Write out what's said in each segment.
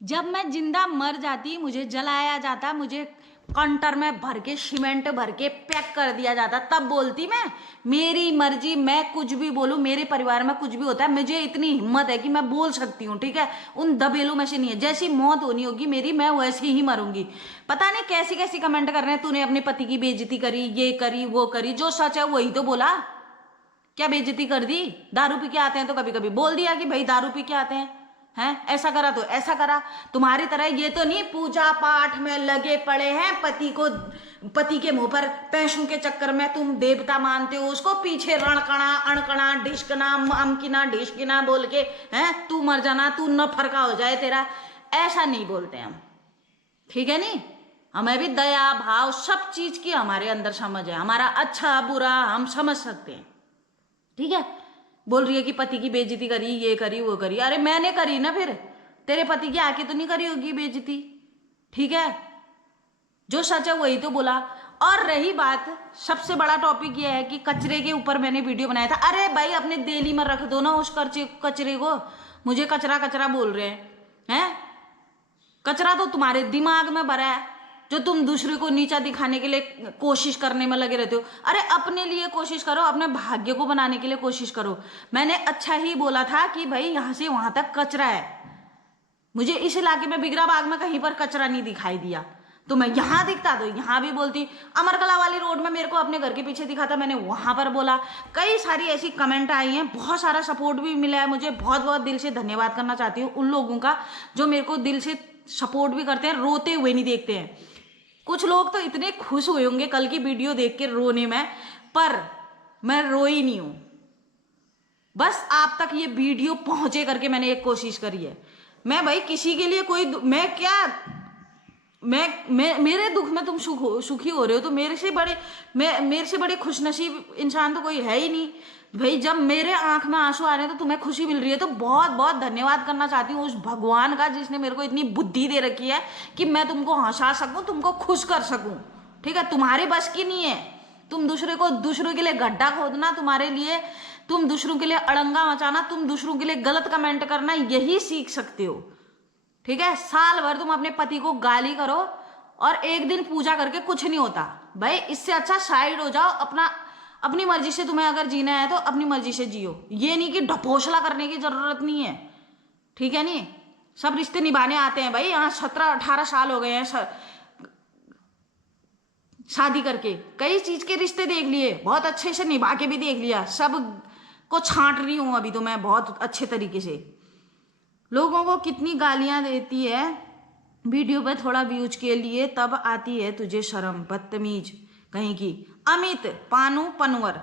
जब मैं जिंदा मर जाती, मुझे जलाया जाता, मुझे काउंटर में भर के सीमेंट भर के पैक कर दिया जाता, तब बोलती मैं मेरी मर्जी, मैं कुछ भी बोलूं, मेरे परिवार में कुछ भी होता है, मुझे इतनी हिम्मत है कि मैं बोल सकती हूँ, ठीक है। उन दबेलों में से नहीं है। जैसी मौत होनी होगी मेरी, मैं वैसी ही मरूंगी। पता नहीं कैसी कैसी कमेंट कर रहे हैं, तूने अपने पति की बेइज्जती करी, ये करी वो करी। जो सच है वही तो बोला। क्या बेइज्जती कर दी? दारू पी के आते हैं तो कभी कभी बोल दिया कि भाई दारू पी के आते हैं ऐसा करा तो ऐसा करा। तुम्हारी तरह ये तो नहीं पूजा पाठ में लगे पड़े हैं, पति के मुंह पर पैसों के चक्कर में तुम देवता मानते हो उसको, पीछे रणकणा अणकणा ढिशकना अमकिना ढिशकिना बोल के हैं तू मर जाना, तू न फरका हो जाए तेरा। ऐसा नहीं बोलते हम, ठीक है। नहीं, हमें भी दया भाव सब चीज की हमारे अंदर समझ है, हमारा अच्छा बुरा हम समझ सकते हैं, ठीक है। बोल रही है कि पति की बेइज्जती करी, ये करी वो करी। अरे मैंने करी ना, फिर तेरे पति की आके तो नहीं करी होगी बेइज्जती, ठीक है। जो सच है वही तो बोला। और रही बात, सबसे बड़ा टॉपिक ये है कि कचरे के ऊपर मैंने वीडियो बनाया था। अरे भाई अपने देली में रख दो ना उस कचरे को। मुझे कचरा कचरा बोल रहे हैं। कचरा तो तुम्हारे दिमाग में भरा है, जो तुम दूसरे को नीचा दिखाने के लिए कोशिश करने में लगे रहते हो। अरे अपने लिए कोशिश करो, अपने भाग्य को बनाने के लिए कोशिश करो। मैंने अच्छा ही बोला था कि भाई यहां से वहां तक कचरा है। मुझे इस इलाके में बिगरा बाग में कहीं पर कचरा नहीं दिखाई दिया, तो मैं यहां दिखता तो यहां भी बोलती। अमरकला वाली रोड में मेरे को अपने घर के पीछे दिखा था, मैंने वहां पर बोला। कई सारी ऐसी कमेंट आई हैं, बहुत सारा सपोर्ट भी मिला है मुझे। बहुत बहुत दिल से धन्यवाद करना चाहती हूँ उन लोगों का जो मेरे को दिल से सपोर्ट भी करते हैं, रोते हुए नहीं देखते हैं। कुछ लोग तो इतने खुश हुए होंगे कल की वीडियो देख के रोने में, पर मैं रोई नहीं हूं। बस आप तक ये वीडियो पहुंचे करके मैंने एक कोशिश करी है। मैं भाई किसी के लिए कोई मैं क्या मैं मेरे दुख में तुम सुखी हो रहे हो तो मेरे से बड़े खुशनसीब इंसान तो कोई है ही नहीं भाई। जब मेरे आंख में आंसू आ रहे हैं तो तुम्हें खुशी मिल रही है, तो बहुत बहुत धन्यवाद करना चाहती हूँ उस भगवान का जिसने मेरे को इतनी बुद्धि दे रखी है कि मैं तुमको हंसा सकूं, तुमको खुश कर सकूं, ठीक है। तुम्हारे बस की नहीं है। तुम दूसरों के लिए गड्ढा खोदना तुम्हारे लिए, तुम दूसरों के लिए अड़ंगा मचाना, तुम दूसरों के लिए गलत कमेंट करना, यही सीख सकते हो, ठीक है। साल भर तुम अपने पति को गाली करो और एक दिन पूजा करके कुछ नहीं होता भाई। इससे अच्छा साइड हो जाओ। अपनी मर्जी से तुम्हें अगर जीना है तो अपनी मर्जी से जियो। ये नहीं कि ढपोसला करने की जरूरत नहीं है, ठीक है। नहीं, सब रिश्ते निभाने आते हैं भाई। यहाँ 17-18 साल हो गए हैं शादी करके, कई चीज के रिश्ते देख लिए, बहुत अच्छे से निभा के भी देख लिया। सब को छांट रही हूं अभी तो मैं बहुत अच्छे तरीके से। लोगों को कितनी गालियां देती है वीडियो पे थोड़ा व्यूज के लिए, तब आती है तुझे शर्म, बदतमीज कहीं की। अमित पानू पनवर,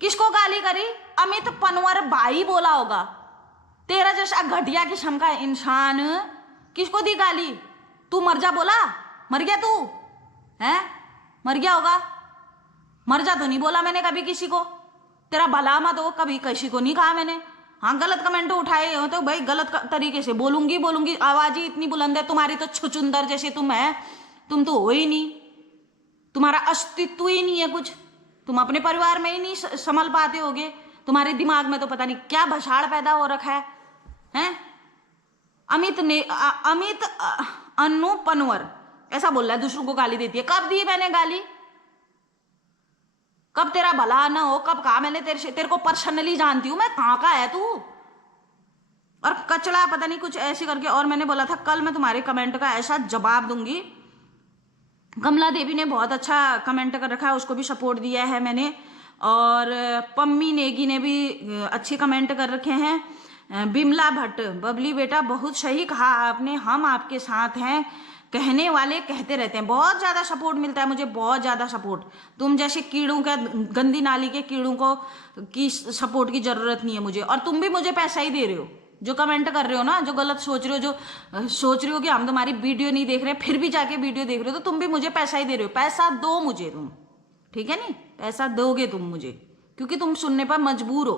किसको गाली करी? अमित पनवर भाई बोला होगा। तेरा जैसा घटिया किस्म का इंसान किसको दी गाली? तू मर जा बोला? मर गया तू? है मर गया होगा? मर जा तो नहीं बोला मैंने कभी किसी को। तेरा भला मत हो, कभी किसी को नहीं कहा मैंने। हाँ, गलत कमेंट उठाए हो तो भाई गलत तरीके से बोलूंगी। आवाज ही इतनी बुलंद है तुम्हारी तो, छुचुंदर जैसे तुम है। तुम तो हो ही नहीं, तुम्हारा अस्तित्व ही नहीं है कुछ। तुम अपने परिवार में ही नहीं संभल पाते होगे। तुम्हारे दिमाग में तो पता नहीं क्या भसाड़ पैदा हो रखा है, हैं? अमित अन्नू पनवर ऐसा बोल रहा है, दूसरों को गाली देती है। कब दी मैंने गाली? कब तेरा भला ना हो कब कहा मैंने? तेरे को पर्सनली जानती हूं मैं, कहाँ का है तू? और कचड़ा पता नहीं कुछ ऐसे करके। और मैंने बोला था कल मैं तुम्हारे कमेंट का ऐसा जवाब दूंगी। कमला देवी ने बहुत अच्छा कमेंट कर रखा है, उसको भी सपोर्ट दिया है मैंने। और पम्मी नेगी ने भी अच्छे कमेंट कर रखे हैं। बिमला भट्ट, बबली बेटा बहुत सही कहा आपने, हम आपके साथ हैं, कहने वाले कहते रहते हैं। बहुत ज़्यादा सपोर्ट मिलता है मुझे, बहुत ज़्यादा सपोर्ट। तुम जैसे कीड़ों का, गंदी नाली के कीड़ों को की सपोर्ट की ज़रूरत नहीं है मुझे। और तुम भी मुझे पैसा ही दे रहे हो, जो कमेंट कर रहे हो ना, जो गलत सोच रहे हो, जो सोच रहे हो कि हम तुम्हारी वीडियो नहीं देख रहे, फिर भी जाके वीडियो देख रहे हो, तो तुम भी मुझे पैसा ही दे रहे हो। पैसा दो मुझे तुम, ठीक है। नहीं, पैसा दोगे तुम मुझे, क्योंकि तुम सुनने पर मजबूर हो।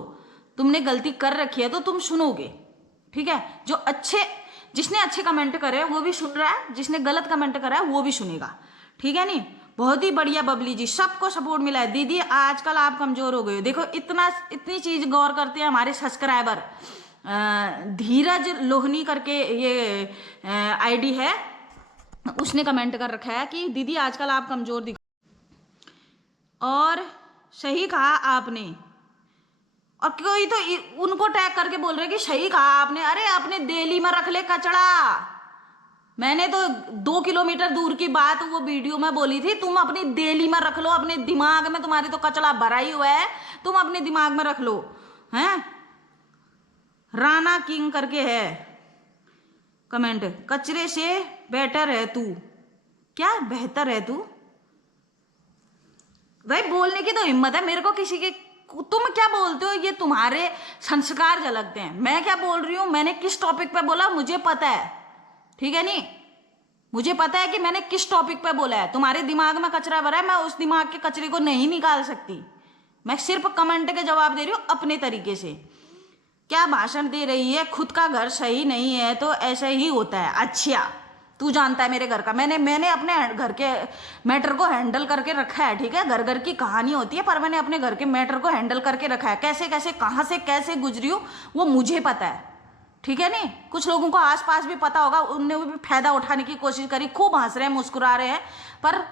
तुमने गलती कर रखी है तो तुम सुनोगे, ठीक है। जिसने अच्छे कमेंट करे वो भी सुन रहा है, जिसने गलत कमेंट करा है वो भी सुनेगा, ठीक है। नहीं, बहुत ही बढ़िया बबली जी, सबको सपोर्ट मिला है। दीदी आजकल आप कमजोर हो गए हो। देखो इतनी चीज गौर करते हैं हमारे सब्सक्राइबर, धीरज लोहनी करके ये आईडी है, उसने कमेंट कर रखा है कि दीदी आजकल आप कमजोर दिख, और सही कहा आपने। और कोई तो उनको टैग करके बोल रहे कि सही कहा आपने। अरे अपने दिल्ली में रख ले कचड़ा। मैंने तो 2 किलोमीटर दूर की बात वो वीडियो में बोली थी, तुम अपनी दिल्ली में रख लो, अपने दिमाग में तुम्हारी तो कचड़ा भरा ही हुआ है, तुम अपने दिमाग में रख लो। हैं राणा किंग करके है कमेंट, कचरे से बेटर है तू। क्या बेहतर है तू? भाई बोलने की तो हिम्मत है मेरे को किसी के, तुम क्या बोलते हो, ये तुम्हारे संस्कार झलकते हैं। मैं क्या बोल रही हूं, मैंने किस टॉपिक पे बोला मुझे पता है, ठीक है नहीं, मुझे पता है कि मैंने किस टॉपिक पे बोला है। तुम्हारे दिमाग में कचरा भरा है, मैं उस दिमाग के कचरे को नहीं निकाल सकती। मैं सिर्फ कमेंट के जवाब दे रही हूं अपने तरीके से। क्या भाषण दे रही है, खुद का घर सही नहीं है तो ऐसा ही होता है। अच्छा तू जानता है मेरे घर का, मैंने अपने घर के मैटर को हैंडल करके रखा है, ठीक है। घर घर की कहानी होती है, पर मैंने अपने घर के मैटर को हैंडल करके रखा है। कैसे कैसे कहाँ से कैसे गुजरी हूँ वो मुझे पता है, ठीक है नहीं। कुछ लोगों को आसपास भी पता होगा, उनने भी फायदा उठाने की कोशिश करी, खूब हंस रहे हैं मुस्कुरा रहे हैं, पर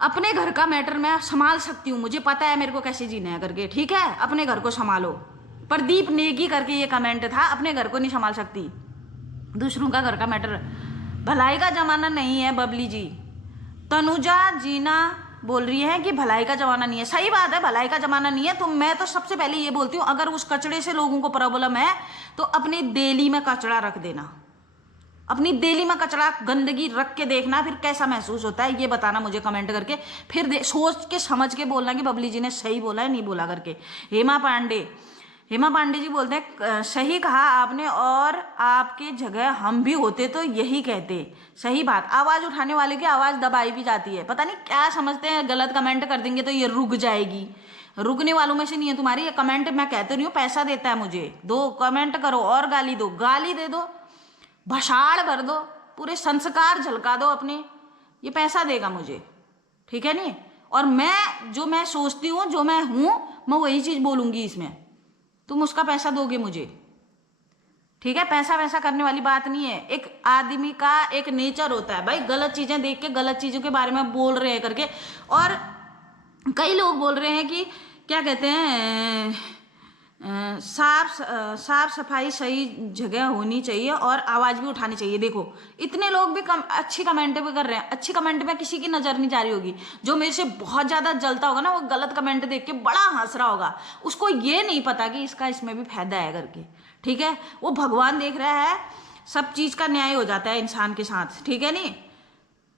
अपने घर का मैटर मैं संभाल सकती हूँ। मुझे पता है मेरे को कैसे जीना है करके, ठीक है। अपने घर को संभालो। प्रदीप नेगी करके ये कमेंट था, अपने घर को नहीं संभाल सकती, दूसरों का घर का मैटर। भलाई का जमाना नहीं है बबली जी। तनुजा जीना बोल रही है कि भलाई का जमाना नहीं है। सही बात है, भलाई का जमाना नहीं है। तो मैं तो सबसे पहले ये बोलती हूँ, अगर उस कचड़े से लोगों को प्रॉब्लम है तो अपनी दिल्ली में कचड़ा रख देना, अपनी दिल्ली में कचड़ा गंदगी रख के देखना, फिर कैसा महसूस होता है ये बताना मुझे कमेंट करके। फिर सोच के समझ के बोलना कि बबली जी ने सही बोला है नहीं बोला करके। हेमा पांडे जी बोलते हैं सही कहा आपने, और आपके जगह हम भी होते तो यही कहते। सही बात, आवाज उठाने वाले की आवाज दबाई भी जाती है। पता नहीं क्या समझते हैं, गलत कमेंट कर देंगे तो ये रुक जाएगी। रुकने वालों में से नहीं है तुम्हारी ये कमेंट। मैं कहते नहीं हूँ, पैसा देता है मुझे, दो कमेंट करो और गाली दो, गाली दे दो, भसाड़ भर दो, पूरे संस्कार झलका दो अपने, ये पैसा देगा मुझे, ठीक है नहीं। और मैं जो मैं सोचती हूँ, जो मैं हूँ, मैं वही चीज बोलूंगी इसमें, तुम उसका पैसा दोगे मुझे, ठीक है। पैसा वैसा करने वाली बात नहीं है। एक आदमी का एक नेचर होता है भाई, गलत चीजें देख के गलत चीजों के बारे में बोल रहे हैं करके। और कई लोग बोल रहे हैं कि क्या कहते हैं, साफ सफाई सही जगह होनी चाहिए और आवाज भी उठानी चाहिए। देखो इतने लोग भी अच्छी कमेंट भी कर रहे हैं, अच्छी कमेंट में किसी की नजर नहीं जा रही होगी। जो मेरे से बहुत ज्यादा जलता होगा ना, वो गलत कमेंट देख के बड़ा हंस रहा होगा, उसको ये नहीं पता कि इसका इसमें भी फायदा है करके, ठीक है। वो भगवान देख रहा है, सब चीज का न्याय हो जाता है इंसान के साथ, ठीक है नहीं।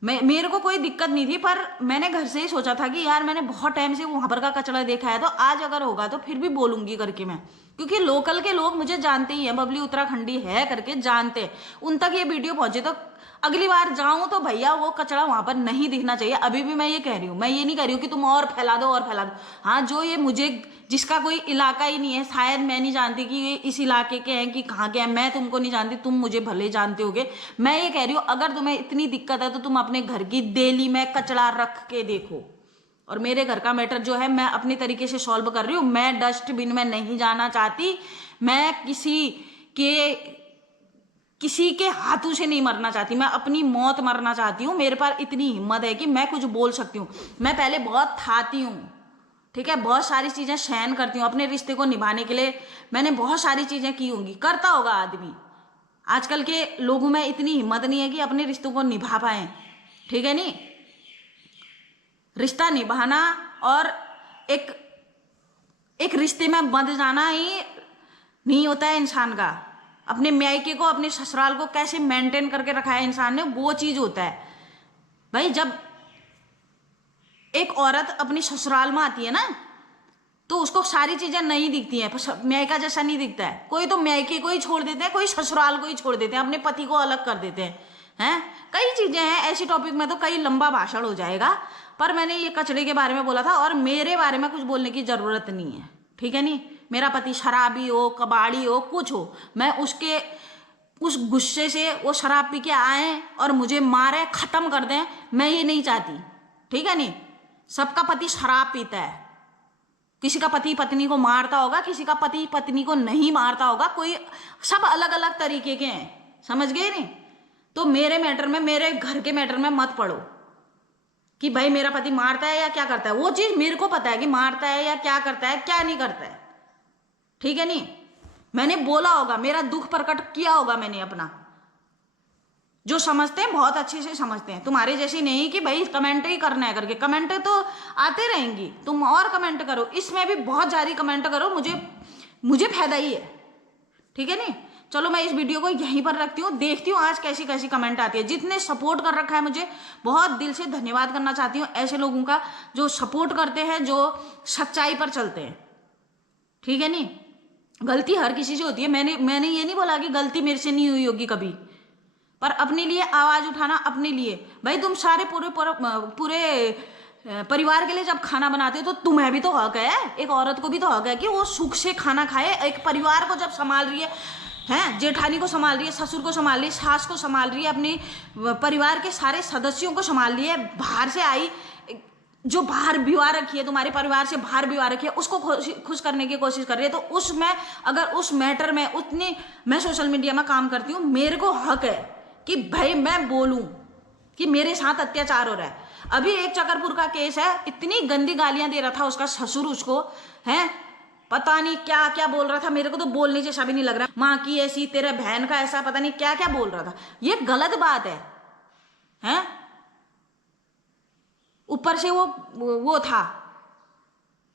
मेरे को कोई दिक्कत नहीं थी, पर मैंने घर से ही सोचा था कि यार मैंने बहुत टाइम से वहां पर का कचरा देखा है, तो आज अगर होगा तो फिर भी बोलूंगी करके मैं, क्योंकि लोकल के लोग मुझे जानते ही हैं, बबली उत्तराखंडी है करके जानते हैं। उन तक ये वीडियो पहुंचे तो अगली बार जाऊं तो भैया वो कचरा वहां पर नहीं दिखना चाहिए। अभी भी मैं ये कह रही हूँ, मैं ये नहीं कह रही हूँ कि तुम और फैला दो और फैला दो। हाँ, जो ये मुझे, जिसका कोई इलाका ही नहीं है, शायद मैं नहीं जानती कि ये इस इलाके के हैं कि कहाँ के हैं, मैं तुमको नहीं जानती, तुम मुझे भले जानते होगे। मैं ये कह रही हूँ, अगर तुम्हें इतनी दिक्कत है तो तुम अपने घर की देली में कचरा रख के देखो। और मेरे घर का मैटर जो है मैं अपने तरीके से सॉल्व कर रही हूँ। मैं डस्टबिन में नहीं जाना चाहती, मैं किसी के हाथों से नहीं मरना चाहती, मैं अपनी मौत मरना चाहती हूँ। मेरे पास इतनी हिम्मत है कि मैं कुछ बोल सकती हूँ। मैं पहले बहुत थाती हूँ, ठीक है, बहुत सारी चीजें सहन करती हूँ अपने रिश्ते को निभाने के लिए। मैंने बहुत सारी चीजें की होंगी, करता होगा आदमी। आजकल के लोगों में इतनी हिम्मत नहीं है कि अपने रिश्तों को निभा पाए, ठीक है नहीं। रिश्ता निभाना और एक रिश्ते में बंध जाना ही नहीं होता है इंसान का। अपने मायके को, अपने ससुराल को कैसे मेंटेन करके रखा है इंसान ने, वो चीज होता है भाई। जब एक औरत अपनी ससुराल में आती है ना, तो उसको सारी चीजें नहीं दिखती हैं, मायका जैसा नहीं दिखता है। कोई तो मायके को ही छोड़ देते हैं, कोई ससुराल को ही छोड़ देते हैं, अपने पति को अलग कर देते हैं। कई चीजें हैं, ऐसी टॉपिक में तो कई लंबा भाषण हो जाएगा, पर मैंने ये कचड़े के बारे में बोला था और मेरे बारे में कुछ बोलने की जरूरत नहीं है, ठीक है नहीं। मेरा पति शराबी हो, कबाड़ी हो, कुछ हो, मैं उस गुस्से से वो शराब पी के आए और मुझे मारे, खत्म कर दें, मैं ये नहीं चाहती, ठीक है नहीं। सबका पति शराब पीता है, किसी का पति पत्नी को मारता होगा, किसी का पति पत्नी को नहीं मारता होगा, कोई सब अलग अलग तरीके के हैं, समझ गए नहीं। तो मेरे मैटर में, मेरे घर के मैटर में मत पड़ो कि भाई मेरा पति मारता है या क्या करता है। वो चीज मेरे को पता है कि मारता है या क्या करता है, क्या नहीं करता है, ठीक है नहीं। मैंने बोला होगा, मेरा दुख प्रकट किया होगा मैंने अपना। जो समझते हैं बहुत अच्छे से समझते हैं, तुम्हारे जैसी नहीं कि भाई कमेंट ही करना है करके। कमेंट तो आते रहेंगी, तुम और कमेंट करो, इसमें भी बहुत जारी कमेंट करो, मुझे फायदा ही है, ठीक है नहीं। चलो मैं इस वीडियो को यहीं पर रखती हूँ, देखती हूँ आज कैसी कैसी कमेंट आती है। जितने सपोर्ट कर रखा है मुझे बहुत दिल से धन्यवाद करना चाहती हूँ ऐसे लोगों का जो सपोर्ट करते हैं, जो सच्चाई पर चलते हैं, ठीक है नहीं। गलती हर किसी से होती है, मैंने ये नहीं बोला कि गलती मेरे से नहीं हुई होगी कभी, पर अपने लिए आवाज उठाना, अपने लिए। भाई तुम सारे पूरे परिवार के लिए जब खाना बनाते हो तो तुम्हें भी तो हक है, एक औरत को भी तो हक है कि वो सुख से खाना खाए। एक परिवार को जब संभाल रही है, जेठानी को संभाल रही है, ससुर को संभाल रही है, सास को संभाल रही है, अपनी परिवार के सारे सदस्यों को संभाल रही है, बाहर से आई जो बाहर विवाह रखी है, तुम्हारे परिवार से बाहर विवाह रखी है, उसको खुश करने की कोशिश कर रही है, तो उसमें अगर उस मैटर में उतनी, मैं सोशल मीडिया में काम करती हूँ, मेरे को हक है कि भाई मैं बोलूं कि मेरे साथ अत्याचार हो रहा है। अभी एक चकरपुर का केस है, इतनी गंदी गालियां दे रहा था उसका ससुर उसको, है पता नहीं क्या क्या बोल रहा था, मेरे को तो बोलने जैसा भी नहीं लग रहा। माँ की ऐसी, तेरे बहन का ऐसा, पता नहीं क्या क्या बोल रहा था। ये गलत बात है, हैं? ऊपर से वो था,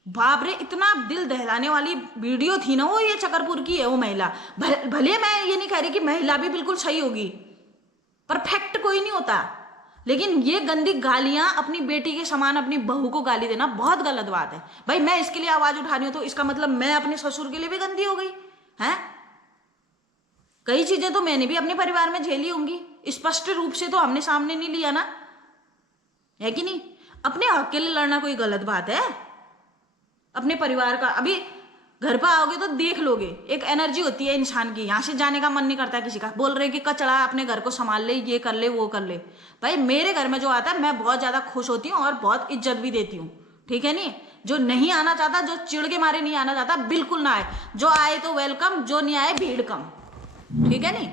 बाप रे, इतना दिल दहलाने वाली वीडियो थी ना वो। ये चकरपुर की है वो महिला, भले मैं ये नहीं कह रही कि महिला भी बिल्कुल सही होगी, परफेक्ट कोई नहीं होता, लेकिन ये गंदी गालियां अपनी बेटी के समान अपनी बहू को गाली देना बहुत गलत बात है। भाई मैं इसके लिए आवाज उठा रही हूं तो इसका मतलब मैं अपने ससुर के लिए भी गंदी हो गई है। कई चीजें तो मैंने भी अपने परिवार में झेली होंगी, स्पष्ट रूप से तो हमने सामने नहीं लिया ना, है कि नहीं। अपने हक के लिए लड़ना कोई गलत बात है? अपने परिवार का, अभी घर पर आओगे तो देख लोगे, एक एनर्जी होती है इंसान की, यहाँ से जाने का मन नहीं करता किसी का। बोल रहे कि कचड़ा अपने घर को संभाल ले, ये कर ले, वो कर ले। भाई मेरे घर में जो आता है मैं बहुत ज्यादा खुश होती हूँ और बहुत इज्जत भी देती हूँ, ठीक है नहीं। जो नहीं आना चाहता, जो चिढ़ के मारे नहीं आना चाहता, बिल्कुल ना आए। जो आए तो वेलकम, जो नहीं आए भीड़ कम, ठीक है नहीं।